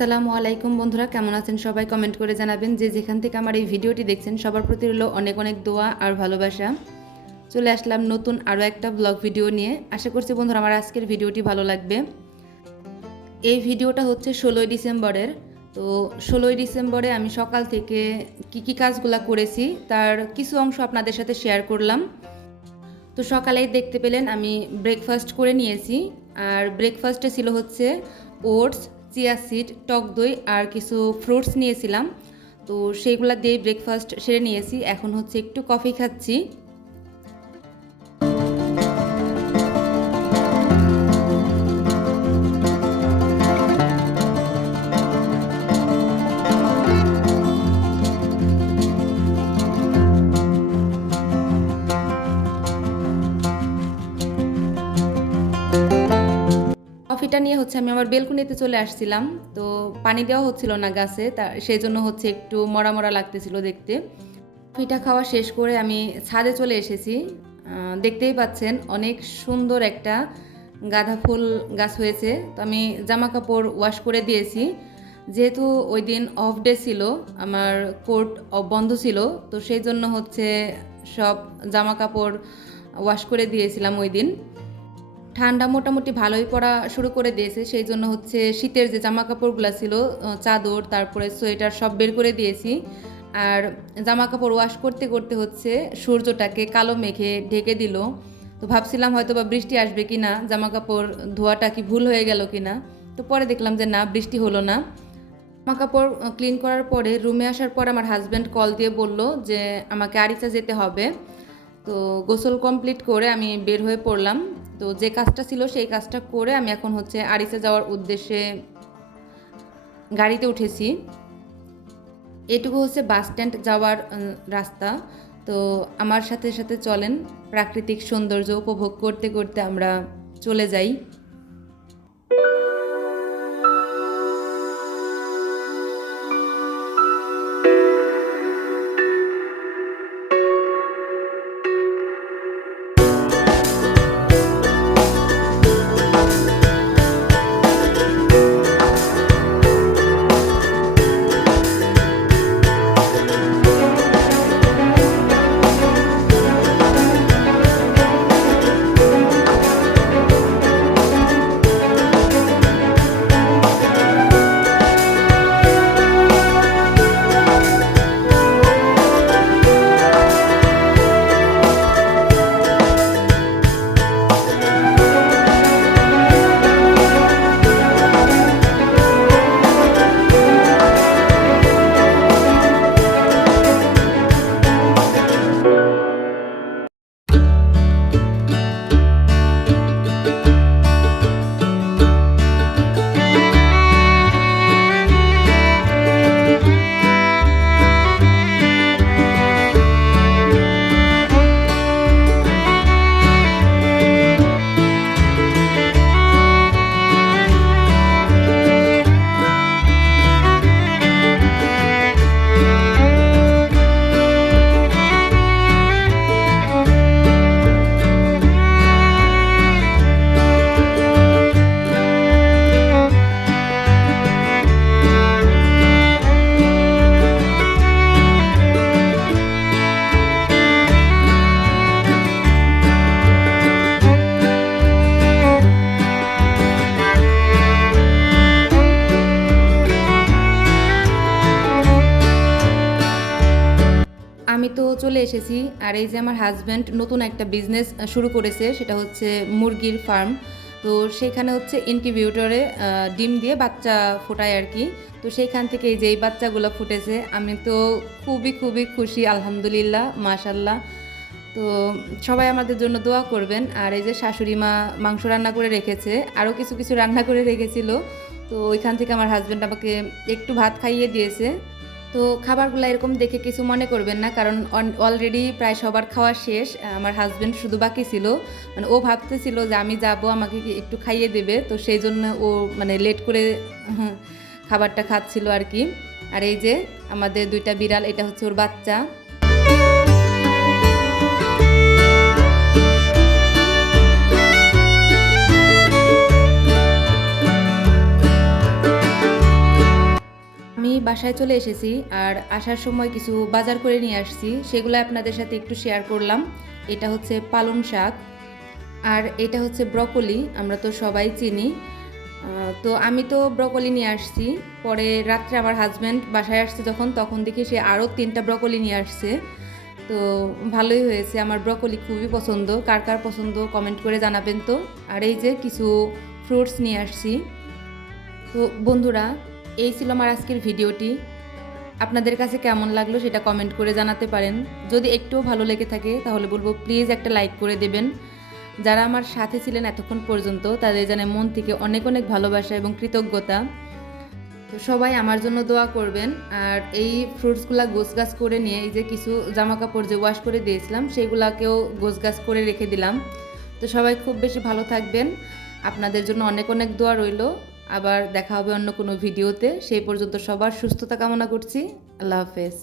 আসসালামু আলাইকুম বন্ধুরা, কেমন আছেন সবাই? কমেন্ট করে জানাবেন। যে যেখান থেকে আমার এই ভিডিওটি দেখছেন সবার প্রতি রইল অনেক অনেক দোয়া আর ভালোবাসা। চলে আসলাম নতুন আরও একটা ব্লগ ভিডিও নিয়ে। আশা করছি বন্ধুরা আমার আজকের ভিডিওটি ভালো লাগবে। এই ভিডিওটা হচ্ছে 16ই ডিসেম্বরের। তো 16ই ডিসেম্বরে আমি সকাল থেকে কি কাজগুলো করেছি তার কিছু অংশ আপনাদের সাথে শেয়ার করলাম। তো সকালেই দেখতে পেলেন আমি ব্রেকফাস্ট করে নিয়েছি। আর ব্রেকফাস্টে ছিল হচ্ছে ওটস, চিয়া সিড, টক দই আর কিছু ফ্রুটস নিয়েছিলাম। তো সেইগুলো দিয়ে ব্রেকফাস্ট সেরে নিয়েছি। এখন হচ্ছে একটু কফি খাচ্ছি। কফিটা নিয়ে হচ্ছে আমি আমার বেলকুনিতে চলে আসছিলাম। তো পানি দেওয়া হচ্ছিল না গাছে, সেই জন্য হচ্ছে একটু মরা মরা লাগতেছিল দেখতে। কফিটা খাওয়া শেষ করে আমি ছাদে চলে এসেছি। দেখতেই পাচ্ছেন অনেক সুন্দর একটা গাঁদা ফুল গাছ হয়েছে। তো আমি জামা কাপড় ওয়াশ করে দিয়েছি, যেহেতু ওই দিন অফ ডে ছিল, আমার কোর্ট বন্ধ ছিল। তো সেই জন্য হচ্ছে সব জামা কাপড় ওয়াশ করে দিয়েছিলাম ওই দিন। ঠান্ডা মোটামুটি ভালোই পড়া শুরু করে দিয়েছে, সেই জন্য হচ্ছে শীতের যে জামা কাপড়গুলো ছিল, চাদর তারপরে সোয়েটার সব বের করে দিয়েছি। আর জামা কাপড় ওয়াশ করতে করতে হচ্ছে সূর্যটাকে কালো মেঘে ঢেকে দিল। তো ভাবছিলাম হয়তো বা বৃষ্টি আসবে কি না, জামা কাপড় ধোয়াটা কি ভুল হয়ে গেল কি না। তো পরে দেখলাম যে না, বৃষ্টি হলো না। জামা কাপড় ক্লিন করার পরে রুমে আসার পর আমার হাজব্যান্ড কল দিয়ে বলল যে আমাকে আরিচা যেতে হবে। তো গোসল কমপ্লিট করে আমি বের হয়ে পড়লাম। তো যে কাজটা ছিল সেই কাজটা করে আমি এখন হচ্ছে আরিচা যাওয়ার উদ্দেশ্যে গাড়িতে উঠেছি। এটুকু হচ্ছে বাস স্ট্যান্ড যাওয়ার রাস্তা। তো আমার সাথে সাথে চলেন, প্রাকৃতিক সৌন্দর্য উপভোগ করতে করতে আমরা চলে যাই। আমি তো চলে এসেছি। আর এই যে আমার হাজব্যান্ড নতুন একটা বিজনেস শুরু করেছে, সেটা হচ্ছে মুরগির ফার্ম। তো সেখানে হচ্ছে ইনকিউবেটরে ডিম দিয়ে বাচ্চা ফোটায় আর কি। তো সেইখান থেকে এই যে এই বাচ্চাগুলো ফুটেছে, আমি তো খুবই খুবই খুশি, আলহামদুলিল্লাহ, মাশাল্লাহ। তো সবাই আমাদের জন্য দোয়া করবেন। আর এই যে শাশুড়ি মা মাংস রান্না করে রেখেছে, আরও কিছু কিছু রান্না করে রেখেছিল। তো ওইখান থেকে আমার হাজব্যান্ড আমাকে একটু ভাত খাইয়ে দিয়েছে। তো খাবারগুলো এরকম দেখে কিছু মনে করবেন না, কারণ অলরেডি প্রায় সবার খাওয়া শেষ। আমার হাজব্যান্ড শুধু বাকি ছিল, মানে ও ভাবতেছিল যে আমি যাব, আমাকে একটু খাইয়ে দেবে। তো সেই জন্য ও মানে লেট করে খাবারটা খাচ্ছিল আর কি। আর এই যে আমাদের দুইটা বিড়াল, এটা হচ্ছে ওর বাচ্চা। বাসায় চলে এসেছি আর আসার সময় কিছু বাজার করে নিয়ে আসছি, সেগুলো আপনাদের সাথে একটু শেয়ার করলাম। এটা হচ্ছে পালং শাক আর এটা হচ্ছে ব্রকলি, আমরা তো সবাই চিনি। তো আমি তো ব্রকলি নিয়ে আসছি, পরে রাত্রে আমার হাজব্যান্ড বাসায় আসছে তখন দেখি সে আরও 3টা ব্রকলি নিয়ে আসছে। তো ভালোই হয়েছে, আমার ব্রকলি খুবই পছন্দ। কার কার পছন্দ কমেন্ট করে জানাবেন তো। আর এই যে কিছু ফ্রুটস নিয়ে আসছি। তো বন্ধুরা, এই ছিল আমার আজকের ভিডিওটি। আপনাদের কাছে কেমন লাগলো সেটা কমেন্ট করে জানাতে পারেন। যদি একটুও ভালো লেগে থাকে তাহলে বলবো প্লিজ একটা লাইক করে দেবেন। যারা আমার সাথে ছিলেন এতক্ষণ পর্যন্ত তাদের জানাই মন থেকে অনেক অনেক ভালোবাসা এবং কৃতজ্ঞতা। তো সবাই আমার জন্য দোয়া করবেন। আর এই ফ্রুটসগুলা গোছগাছ করে নিয়ে এই যে কিছু জামা কাপড় যে ওয়াশ করে দিয়েছিলাম সেগুলাকেও গোছগাছ করে রেখে দিলাম। তো সবাই খুব বেশি ভালো থাকবেন, আপনাদের জন্য অনেক অনেক দোয়া রইল। আবার দেখা হবে অন্য কোনো ভিডিওতে, সেই পর্যন্ত সবার সুস্থতা কামনা করছি। আল্লাহ হাফেজ।